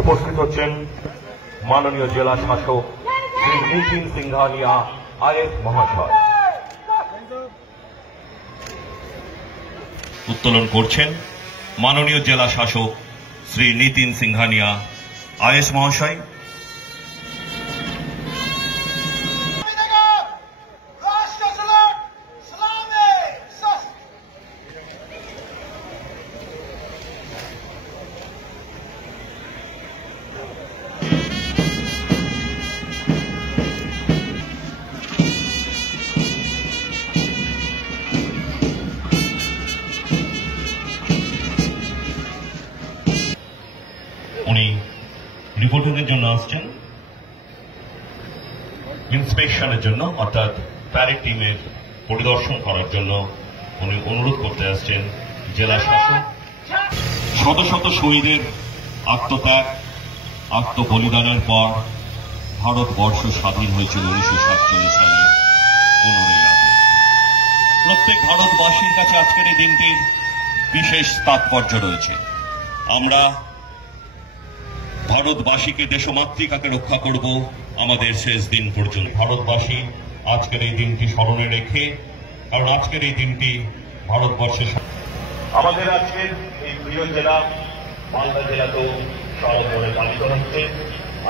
উপস্থিত হচ্ছেন মাননীয় জেলা শাসক শ্রী নিতিন সিংহানিয়া আইএস মহাশয়। উত্তোলন করছেন মাননীয় জেলা শাসক শ্রী নিতিন সিংহানিয়া আইএস মহাশয়। উনি রিপোর্টিংয়ের জন্য আসছেন, ইন্সপেকশনের জন্য, অর্থাৎ প্যারেড টিমের পরিদর্শন করার জন্য উনি অনুরোধ করতে আসছেন জেলা শাসক। শত শত শহীদের আত্মত্যাগ, আত্মবলিদানের পর ভারতবর্ষ স্বাধীন হয়েছিল 1947 সালের 15ই আগস্ট। প্রত্যেক ভারতবাসীর কাছে আজকের এই দিনটির বিশেষ তাৎপর্য রয়েছে। আমরা ভারতবাসীকে, দেশমাতৃকাকে রক্ষা করব আমাদের শেষ দিন পর্যন্ত। ভারতবাসী আজকের এই দিনটি স্মরণে রেখে, কারণ আজকের এই দিনটি ভারতবর্ষের আমাদের আজকের এই প্রিয় জেলা মালদা জেলাতেও সড়কভাবে পালিত হচ্ছে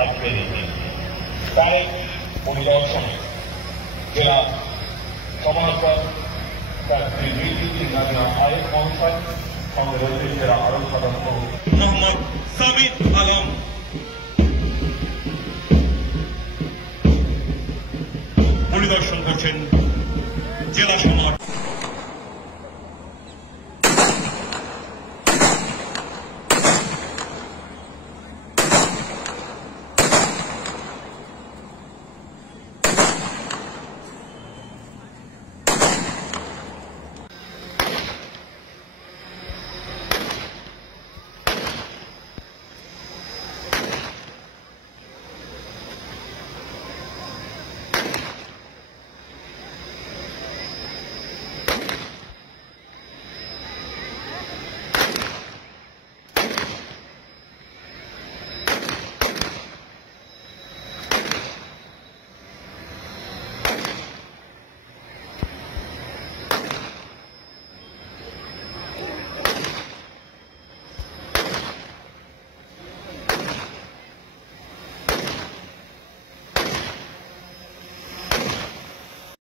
আজকের এই দিনটি। তাই পরিদর্শনে জেলা সমাজপদ শ্রী নিতিন সিংহানিয়া আইএস মহাশয় সঙ্গে রয়েছে জেলা আরো সদস্য মোহাম্মদ সাবিত আলম। পরিদর্শন করছেন জেলা